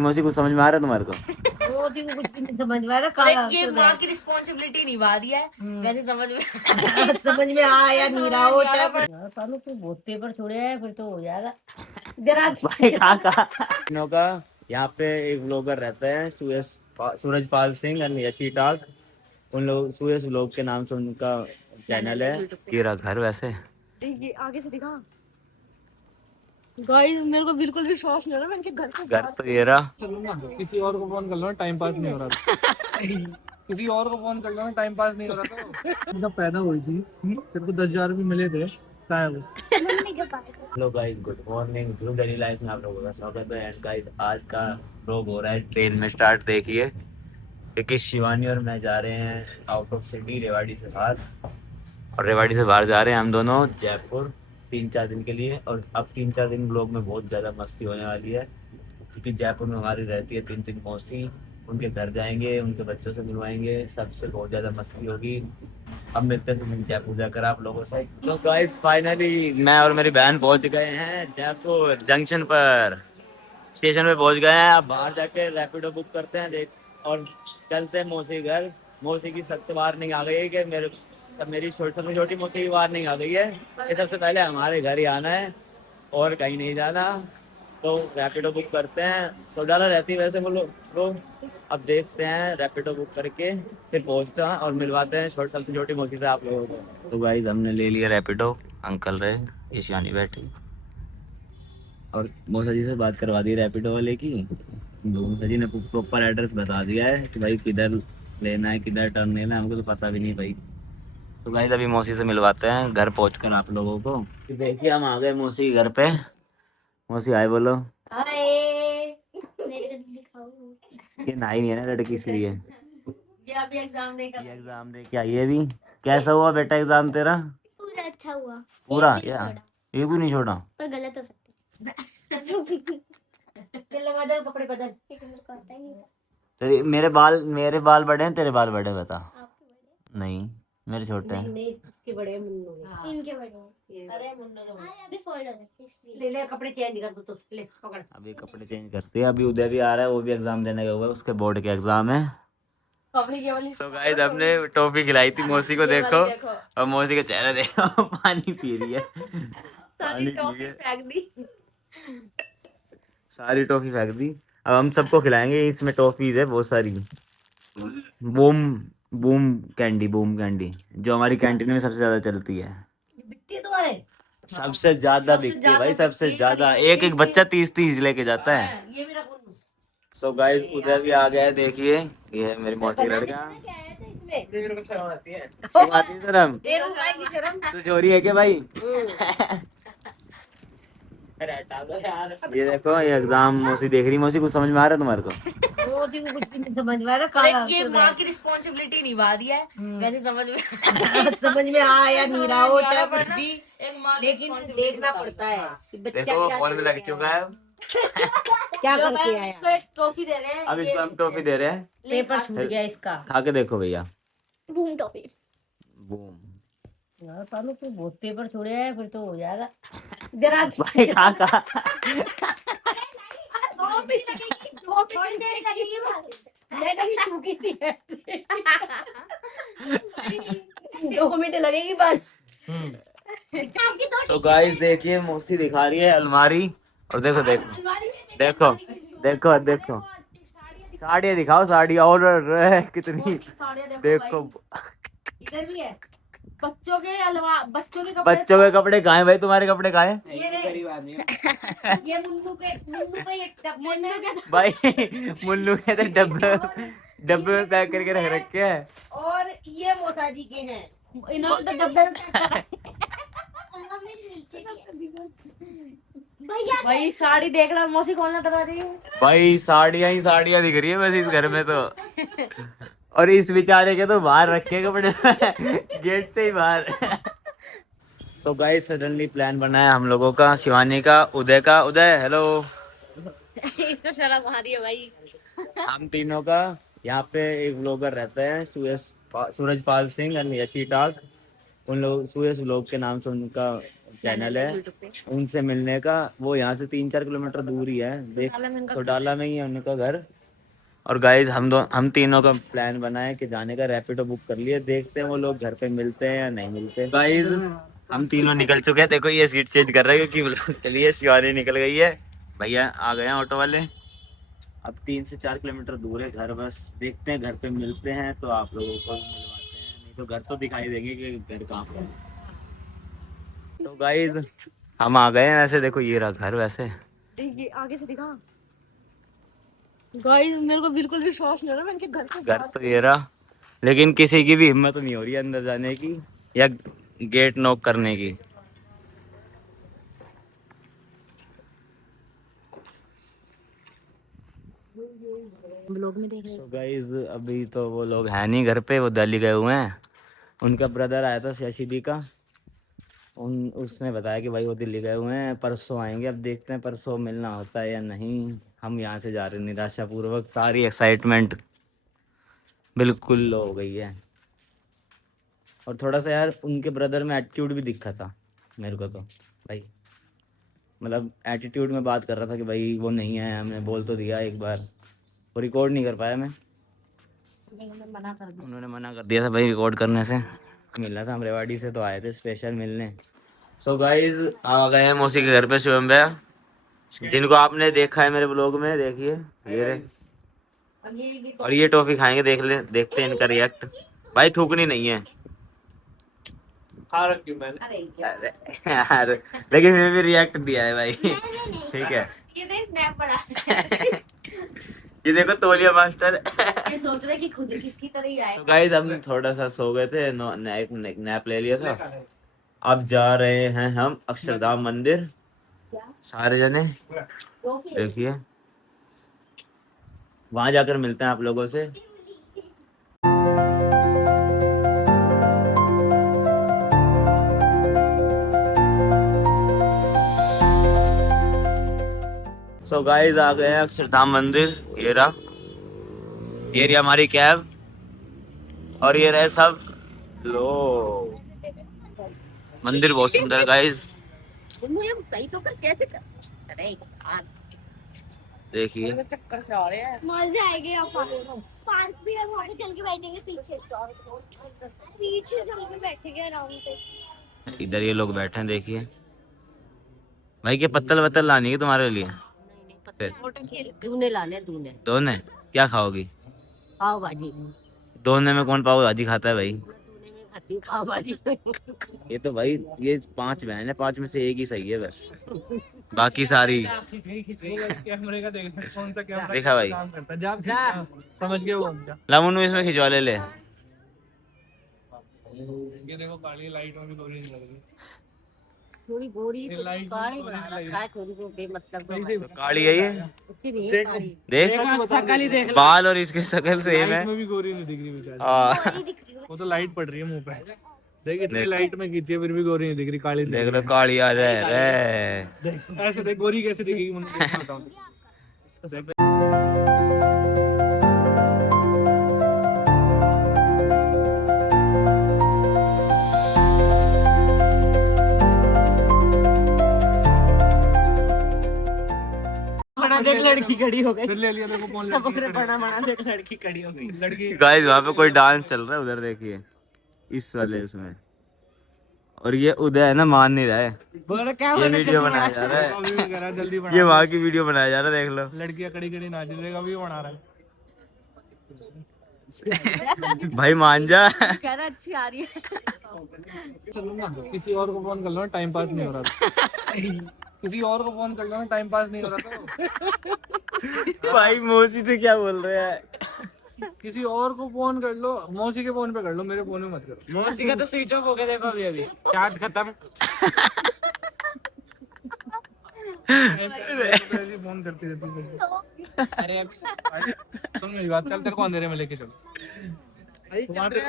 मौसी कुछ समझ में आ रहा है तुम्हारे को? वो भी कुछ भी नहीं समझ में आ रहा। ये माँ की रिस्पॉन्सिबिलिटी निभा रही है। वैसे समझ में समझ में आया नहीं रहा हो चाहे सालों तो बहुत पेपर छोड़े हैं फिर तो हो जाएगा जरा भाई कहाँ तीनों का यहाँ पे एक ब्लॉगर रहते हैं सूरज पाल सिंह एंड यशी टॉक। उन लोग सूरज ब्लॉग के नाम से उनका चैनल है। ये रहा घर वैसे। ये आगे से दिखा गाइस, मेरे को बिल्कुल विश्वास नहीं हो रहा मैं इनके घर को घर तो ये रहा। चलूंगा किसी और को फोन कर लो, टाइम पास नहीं हो रहा था। किसी और को फोन कर लो, टाइम पास नहीं हो रहा था। जब पैदा हुई थी तेरे को 10,000 भी मिले थे, कहाँ है वो? Hello guys, good morning. Dhruv daily life में आप लोगों का स्वागत है। एंड गाइस आज का व्लॉग हो रहा है ट्रेन में स्टार्ट। देखिए क्योंकि शिवानी और मैं जा रहे हैं आउट ऑफ सिटी, रेवाड़ी से बाहर। और रेवाड़ी से बाहर जा रहे हैं हम दोनों जयपुर 3-4 दिन के लिए। और अब 3-4 दिन व्लॉग में बहुत ज़्यादा मस्ती होने वाली है क्योंकि जयपुर में हमारी रहती है 3 मौसी। उनके घर जाएंगे, उनके बच्चों से मिलवाएंगे, सबसे बहुत ज़्यादा मस्ती होगी। अब मिलते हैं जयपुर जाकर आप लोगों से। तो गाइस फाइनली मैं और मेरी बहन पहुंच गए हैं जयपुर जंक्शन पर। स्टेशन पे पहुंच गए हैं। अब बाहर जाके रैपिडो बुक करते हैं देख और चलते हैं मौसी घर। मौसी की सबसे वार्निंग आ गई है कि मेरी सबसे छोटी मौसी की वार्निंग आ गई है कि सबसे पहले हमारे घर ही आना है और कहीं नहीं जाना। तो रैपिडो बुक करते हैं। सौदाला रहती है वैसे वो लोग। अब देखते हैं रैपिडो बुक करके फिर पहुंचते हैं और मिलवाते हैं सबसे छोटी मौसी से आप लोगों को। तो गाइस हमने ले लिया रैपिडो। अंकल रहे ईशानी बैठी और मौसा जी से बात करवा दी रैपिडो वाले की। मौसा जी ने प्रॉपर एड्रेस बता दिया है कि भाई किधर लेना है, किधर टर्न लेना है। हमको तो पता भी नहीं भाई। तो गाइस अभी मौसी से मिलवाते हैं घर पहुंचकर आप लोगों को। देखिए हम आ गए मौसी के घर पे। मौसी हाय बोलो। ये नहाई नहीं है ना लड़की इसलिए। ये अभी एग्जाम देकर ये एग्जाम दे के आई है अभी। कैसा हुआ बेटा एग्जाम तेरा? पूरा अच्छा हुआ। पूरा एक भी नहीं या छोड़ा, एक भी नहीं छोड़ा? पर गलत हो सकता चल बदल कपड़े बदल। है मेरे को आता ही नहीं था। तेरे मेरे बाल बड़े हैं तेरे बाल बड़े हैं बता। आपके बड़े नहीं मेरे छोटे हैं। नहीं इसके बड़े मुन्नू हैं, इनके बड़े हैं। अरे मुन्नू तो हाँ अभी फोल्ड हो गए इसलिए। ले ले कपड़े चेंज कर दो तो ले पकड़। अभी कपड़े चेंज करते हैं। अभी उदय भी आ रहा है, वो भी एग्जाम देने गया हुआ है, उसके बोर्ड के एग्जाम है। सो गाइस हमने टॉफी खिलाई थी मौसी को देखो। और मौसी का चेहरा देखो पानी पी रही है। पानी पी रही है। सारी टॉफी फेंक दी। अब हम सबको खिलाएंगे। इसमें टॉफीज है बहुत सारी। बूम बूम कैंडी जो हमारी कैंटीन में सबसे ज्यादा चलती है। बिकती है तुम्हारे सबसे ज्यादा बिकती है भाई, सबसे ज्यादा। एक एक बच्चा 30 लेके जाता है। ये मेरा मुन्नू। सो गाइस उधर भी आ गया है देखिए। ये है मेरी मौसी का लड़का। शर्म आती है। आती है शर्म? तेरे को काहे की शर्म? तू चोरी है क्या भाई? ये देखो ये एग्जाम मौसी देख रही। मौसी कुछ समझ में आ रहा है तुम्हारे को? वो भी कुछ भी नहीं समझ में आ रहा। ये माँ की रिस्पॉन्सिबिलिटी निभा रही है। वैसे समझ में समझ में आया नहीं रहा हो चाहे कुछ भी, लेकिन देखना पड़ता है कि बच्चा देखो क्या फोन में लग चुका है। क्या करके आया। इसको एक टॉफी दे रहे हैं। अब इसको हम टॉफी दे रहे हैं। पेपर छूट गया इसका। खा के देखो भैया। Boom toffee. बूम। यार सालों तो बहुत पेपर छोड़े हैं फिर तो हो जाएगा जरा भाई खा थोड़ी देर लगेगी मैं कभी चूकी थी 2 मिनट लगेगी बस। आपकी दो तो गाइस देखिए मौसी दिखा रही है अलमारी। और देखो देखो देखो देखो देखो साड़ियाँ दिखाओ। साड़ियाँ और कितनी देखो। इधर भी है बच्चों के बच्चों के कपड़े कहाँ हैं भाई? तुम्हारे कपड़े कहाँ हैं? ये मुन्नू के ये डब्बे में भाई मुन्नू के तो डब्बे में पैक करके रख रखे हैं। और ये मोटा जी के हैं। इन्होंने तो डब्बे में नीचे भैया भाई साड़ी देख रहा मौसी खोलना दबा रही है। भाई साड़ियाँ ही साड़ियाँ दिख रही है बस इस घर में तो। और इस बेचारे के तो बाहर रखे कपड़े गेट से ही बाहर। तो गाइस सडनली प्लान बना है हम लोगों का, शिवानी का, उदय का। उदय हेलो। इसको शर्म आ रही है भाई। हम तीनों का यहाँ पे एक ब्लॉगर रहते हैं सूरज पाल सिंह एंड यशी टॉक। उन लोग सूरज व्लॉग के नाम से उनका चैनल है, उनसे मिलने का। वो यहाँ से 3-4 किलोमीटर दूर ही है, देख सोडाला में ही है उनका घर। और गाइज हम तीनों का प्लान बना है कि जाने का, रैपिडो बुक कर लिए, देखते हैं वो लोग घर पे मिलते हैं या नहीं मिलते। गाइज हम तीनों निकल चुके हैं, देखो ये सीट चेंज कर रहे हैं क्योंकि चलिए शिवानी निकल गई है, भैया आ गए हैं ऑटो वाले। अब 3 से 4 किलोमीटर दूर है घर, बस देखते हैं घर पे मिलते हैं तो आप लोगों को मिलवाते हैं, नहीं तो घर तो दिखाई देंगे कि घर कहाँ पर है। तो गाइज हम आ गए हैं, वैसे देखो ये रहा घर, वैसे ये आगे से दिखा गाइस, मेरे को बिल्कुल विश्वास नहीं हो रहा मैं इनके घर को घर तो ये रहा, लेकिन किसी की भी हिम्मत नहीं हो रही है अंदर जाने की या गेट नॉक करने की। ब्लॉग में देख रहे सो गाइज अभी तो वो लोग हैं नहीं घर पे, वो दिल्ली गए हुए हैं। उनका ब्रदर आया था शशि का, उसने बताया कि भाई वो दिल्ली गए हुए हैं, परसों आएंगे। अब देखते हैं परसों मिलना होता है या नहीं। हम यहाँ से जा रहे हैं निराशापूर्वक, सारी एक्साइटमेंट बिल्कुल लो हो गई है। और थोड़ा सा यार उनके ब्रदर में एटीट्यूड भी दिखा था मेरे को तो भाई, मतलब एटीट्यूड में बात कर रहा था कि भाई वो नहीं है, हमने बोल तो दिया एक बार, वो रिकॉर्ड नहीं कर पाया मैं, उन्होंने मना कर दिया था भाई रिकॉर्ड करने से। मिलना था, हम रेवाड़ी से तो आए थे स्पेशल मिलने। सो गाइज आ गए हैं मौसी के घर पे शिवम भैया, जिनको आपने देखा है मेरे ब्लॉग में, देखिए ये रहे। और ये टॉफी खाएंगे, देखते हैं इनका रिएक्ट। भाई थूकनी नहीं है मैंने। यार, लेकिन फिर भी रिएक्ट दिया है भाई, ठीक है। ये देख स्नैप पड़ा ये देखो तौलिया मास्टर। ये सोच रहे कि खुद किसकी तरह ही आए। तो गाइस हम थोड़ा सा सो गए थे, नैप ले लिया था। अब जा रहे हैं हम अक्षरधाम मंदिर सारे जने, देखिए वहां जाकर मिलते हैं आप लोगों से। सो गाइस आ गए हैं अक्षरधाम मंदिर, ये रही हमारी कैब और ये रहे सब लोग। मंदिर बहुत सुंदर है गाइस, देखिए मजे आएंगे। पार्क भी है, वहाँ पे चल के बैठेंगे पीछे पीछे चल के बैठेंगे आराम से। इधर ये लोग बैठे हैं, देखिए भाई के पत्तल वत्तल लानी है तुम्हारे लिए? तूने लाने तूने दोने क्या खाओगी? पाव भाजी। दोने में कौन पाव भाजी खाता है भाई? तूने में खाती हूँ पाव भाजी। ये तो भाई ये 5 बहन है, 5 में से एक ही सही है बस, बाकी सारी कैमरे का देखना कौन सा कैमरा देखा भाई। काम करता है, जा समझ गए वो। लमुनू इसमें खिंचवा ले। ये देखो काली लाइट में भी गोरी नहीं लग रही, थोड़ी गोरी ये तो लाइट काली में बना गोरी रखा है, थोड़ी को बेमतलब तो तो काली है ये, उसकी नहीं है काली। देख शकल ही देख बाल और इसके शक्ल सेम है। लाइट में भी गोरी नहीं दिख रही बेचारी, हाँ वो वो तो लाइट पड़ रही है मुंह पे। देख इतनी लाइट में खींची है फिर भी गोरी नहीं दिख रही, काली दिख देख लो काली आ रहा है रे। देख ऐसे देख गोरी कैसे दिखेगी मुझे देखना बताओ। देख लड़की खड़ी हो गई, फिर ले लिया देखो कौन लड़की है, बड़ा देख लड़की खड़ी हो गई। लड़की गाइस वहाँ पे कोई डांस चल रहा है, उधर देखिए इस वाले उसमें। और ये उदय है ना, मान नहीं रहा है, ये वीडियो बनाया जा रहा है, अभी भी कर रहा है, जल्दी बना। ये वहाँ की वीडियो बनाया जा रहा है, देख लो। लड़कियां कड़ी कड़ी नाच रही है, अभी बना रहा है। भाई मान जा। कह रहा अच्छी आ रही है। चलूंगा किसी और को फोन कर लो, टाइम पास नहीं हो रहा था। किसी और को फोन कर लो, टाइम पास नहीं हो रहा था। भाई मौसी से क्या बोल रहे हैं? किसी और को फोन कर लो, मौसी के फोन पे कर लो, मेरे फोन में मत करो। मौसी का तो स्विच ऑफ हो गया, देखो अभी चार्ज खत्म। ऐसे फोन करती रहती है। अरे सुन मेरी बात, चल तेरे को अंधेरे में लेके चलो।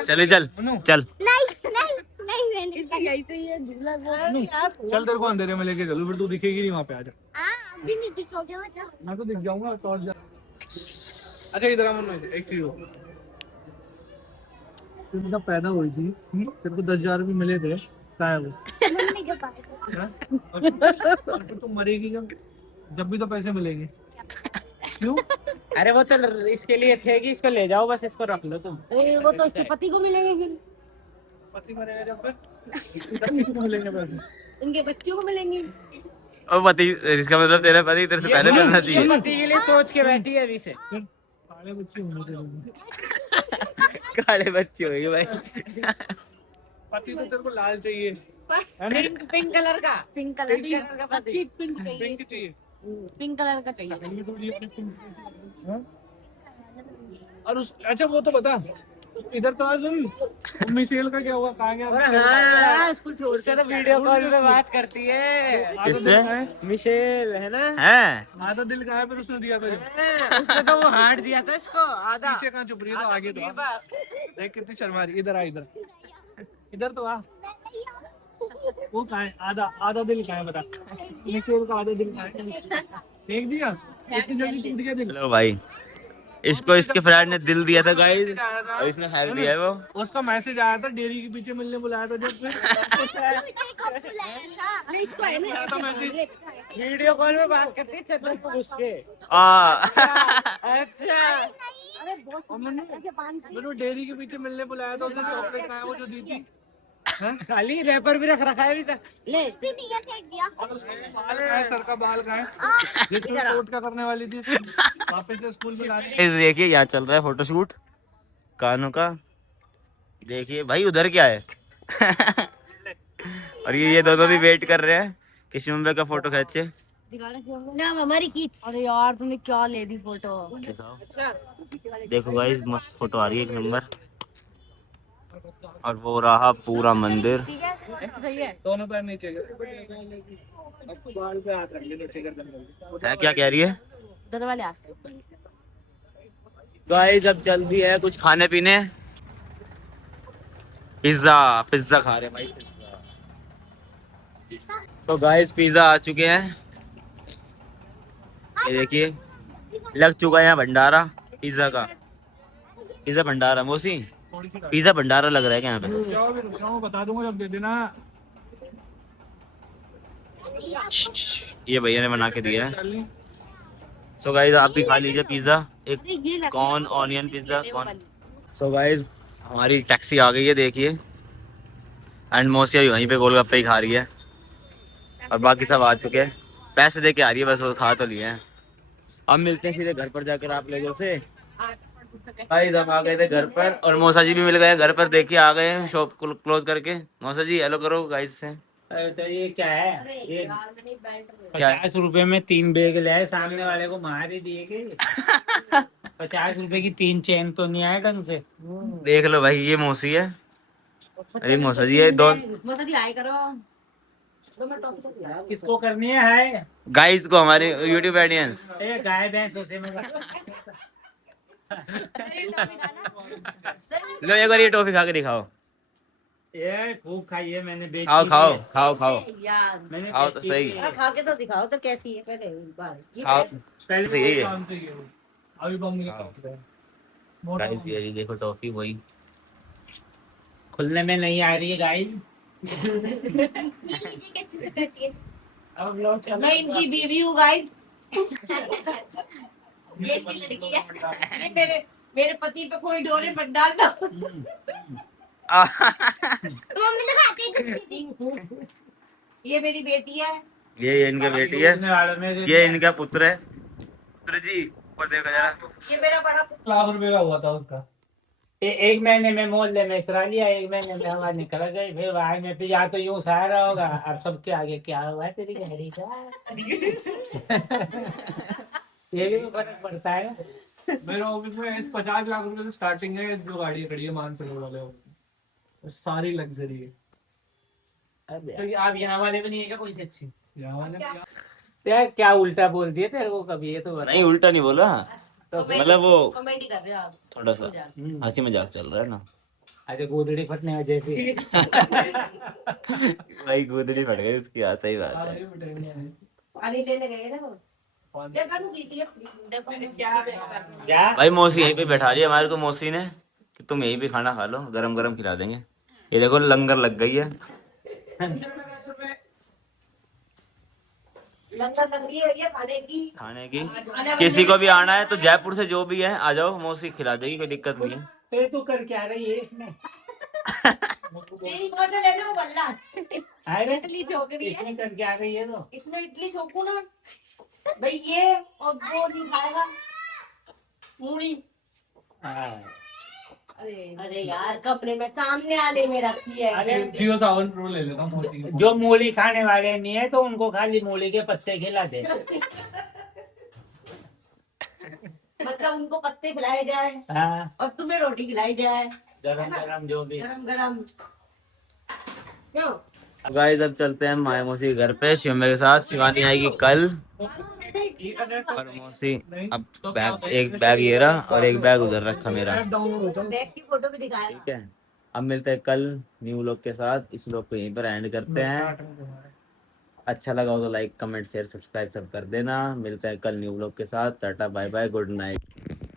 चले चल चल नहीं मैंने यही तो ये झूला चल तेरे को अंधेरे में लेके चलो, फिर तू दिखेगी नहीं वहाँ पे। आजा, अभी नहीं दिखोगे मतलब। मैं तो दिख जाऊंगा तो और जा। अच्छा इधर आ, एक चीज हो, तुम जब पैदा हुई थी तेरे को 10,000 रुपये मिले थे, क्या है वो? मम्मी के पास है। हाँ? और फिर तुम मरेगी जब भी तो पैसे मिलेंगे, क्यों? अरे वो तो इसके लिए थे कि इसको ले जाओ, बस इसको रख लो तुम। वो तो इसके पति को मिलेंगे फिर, पति मरेगा जब फिर किसको मिलेंगे पैसे? इनके बच्चों को मिलेंगे। और पति, इसका मतलब तेरा पति तेरे से पहले मिलना चाहिए। पति के लिए सोच के बैठी है अभी से। काले बच्चे होंगे तेरे को। काले बच्चे हुए भाई। पति तो तेरे को लाल चाहिए, पिंक कलर का। पिंक कलर का पति। पिंक चाहिए, पिंक चाहिए। पिंक कलर का चाहिए। हाँ? और उस अच्छा वो तो बता, इधर तो आ सुन, मिशेल का क्या हुआ, कहाँ गया? स्कूल छोड़ उससे तो वीडियो कॉल पे बात करती है। किससे? मिशेल है ना। हैं? आधा दिल कहाँ पे उसने दिया था? उसने तो वो हार्ट दिया था इसको आधा। पीछे कहाँ छुप रही है, तो आगे तो आ। देख कितनी शर्मा रही, इधर आ, इधर तो आ। वो कहाँ है? आधा आधा दिल कहाँ है बता? मिशेल का आधा दिल कहाँ है? देख दिया इतनी जल्दी टूट गया दिल। हेलो भाई, इसको इसके फ्रेंड ने दिल दिया था गाइस, और इसने फेंक दिया है वो। उसका मैसेज आया था, डेयरी के पीछे मिलने बुलाया था जब वीडियो कॉल में बात करती है चंदन को घुस के। अच्छा। और मैंने डेयरी के पीछे मिलने बुलाया था, उसने चॉकलेट खाया वो जो दी थी। खाली रैपर भी रख रखा है अभी तक। ले फेंक दिया। और उसका बाल का है, सर का बाल का है, जिसमें कोट का करने वाली थी, वापस से स्कूल में लाने। इस देखिए यहाँ चल रहा है फोटोशूट कानों का। देखिए भाई उधर क्या है। और ये दोनों भी वेट कर रहे हैं कि शिवम्बे का फोटो खींचे। ना हमारी की। अरे यार तुमने क्या ले दी फोटो। देखो गाइस, मस्त फोटो आ रही है, एक नंबर। और वो रहा पूरा मंदिर। ऐसा सही है। दोनों पैर नीचे कर, बाल पे हाथ रख ले, नीचे कर। है क्या कह रही है उधर वाले हाथ से। गाइस? अब जल्दी है कुछ खाने पीने। पिज्जा पिज्जा खा रहे हैं भाई, पिज्जा। तो गाइस पिज्जा आ चुके हैं, ये देखिए लग चुका है यहाँ भंडारा पिज्जा का। पिज्जा भंडारा मोसी, पिज्जा भंडारा लग रहा है क्या यहाँ पे? जाओ भी रुक जाओ, बता दूंगा जब दे देना। ये भैया ने बना के दिया है। सो गाइस आप भी खा लीजिए पिज्जा, एक corn onion pizza corn. So guys हमारी टैक्सी आ गई है, देखिए। एंड मौसिया भी वहीं पे गोलगप्पे ही खा रही है, और बाकी सब आ चुके हैं। पैसे दे के आ रही है, बस वो खा तो लिए हैं। अब मिलते हैं सीधे घर पर जाकर आप लोगों से। गाइस हम आ गए थे घर पर, और मौसा जी भी मिल गए घर पर। देखिए आ गए हैं शॉप को क्लोज करके। मौसा जी हेलो करो गाइस से। तो ये क्या है? ये क्या है? 50 रुपए में 3 बैग ले आए, सामने वाले को मार ही दिए के। 50 रुपए की 3 चेन तो नहीं आए ढंग से। देख लो भाई, ये मौसी है, अरे मौसा जी है। मौसा जी आए करो। किसको करनी है हाय? गाइस को, हमारे यूट्यूब ऑडियंस। ए गाय भैंस उसे में लो एक बार ये टॉफी खा के दिखाओ। ये खूब खाई है मैंने, बेची खाओ खाओ है। खाओ खाओ यार मैंने खाओ तो बेची सही। है। खा के तो दिखाओ तो कैसी है पहले एक बार। ये खाओ पहले सही है। काम चाहिए वो। अभी बम नहीं करते हैं। मोटा गाइस ये देखो टॉफी वही। खुलने में नहीं आ रही है गाइस। अच्छे से करती है। अब लोग चलो। मैं इनकी बीवी हूँ गाइस। ये भी लड़की है। ये मेरे मेरे पति पे कोई डोरे मत डालना। मम्मी तो खाती थी। ये मेरी बेटी है। ये इनका बेटी है, खुलने वालों में ये इनका पुत्र है। पुत्र जी ऊपर देखो जरा। ये मेरा बड़ा ₹1,00,000 का हुआ था उसका। एक महीने में मोहल्ले में करा लिया, एक महीने में हवा निकल गई। फिर बाद में फिर या तो यूं सहारा होगा। अब सबके आगे क्या हुआ है तेरी गहरी का। ये भी फर्क पड़ता है ना। मेरे ऑफिस में 50 लाख रुपए से स्टार्टिंग है, जो गाड़ी खड़ी है मानसरोवर वाले ऑफिस, सारी लग्जरी है। तो आप यहाँ वाले भी नहीं है क्या कोई से अच्छी? यहाँ वाले यार क्या उल्टा बोल दिया तेरे को कभी, ये तो बता। नहीं उल्टा नहीं बोला, मतलब वो कॉमेडी कर रहे हो आप। थोड़ा सा हंसी मजाक चल रहा है ना। अरे गोदड़ी फटने वजह से। भाई गोदड़ी फट गई उसकी। हाँ सही बात है। पानी लेने गए ना वो। क्या क्या? भाई मौसी यहीं पे बैठा रही है हमारे को। मौसी ने तुम यहीं पे खाना खा लो, गरम गरम खिला देंगे। ये देखो लंगर लग गई है। लंगर लग रही है भैया खाने की किसी को भी आना है तो जयपुर से जो भी है आ जाओ, मौसी खिला देगी, कोई दिक्कत नहीं है। तो तू कर क्या रही है इसमें? तेरी बोतल है ना वो बल्ला, अरे इडली छोकरी है। इसमें कर क्या रही है तो? इसमें इडली छोकू ना भाई, ये और वो नहीं खाएगा मूड़ी। हाँ। अरे यार कपड़े में सामने आने में रखी है। अरे जियो सावन प्रो ले लेता हूँ मोटी। जो मूली खाने वाले नहीं है तो उनको खाली मूली के पत्ते खिला दे। मतलब उनको पत्ते खिलाए जाए हाँ, और तुम्हें रोटी खिलाई जाए, गरम गरम जो भी। गरम गरम। क्यों? गाइस अब चलते हैं माया मौसी के घर पे शिवमे के साथ। शिवानी आएगी कल और मौसी अब बैग, एक बैग ये रहा और एक बैग उधर रखा मेरा। बैग की फोटो भी दिखाया। ठीक है, अब मिलते हैं कल न्यू व्लॉग के साथ। इस व्लॉग को यहीं पर एंड करते हैं। अच्छा लगा हो तो लाइक कमेंट शेयर सब्सक्राइब सब कर देना। मिलते हैं कल न्यू व्लॉग के साथ। टाटा बाय बाय, गुड नाइट।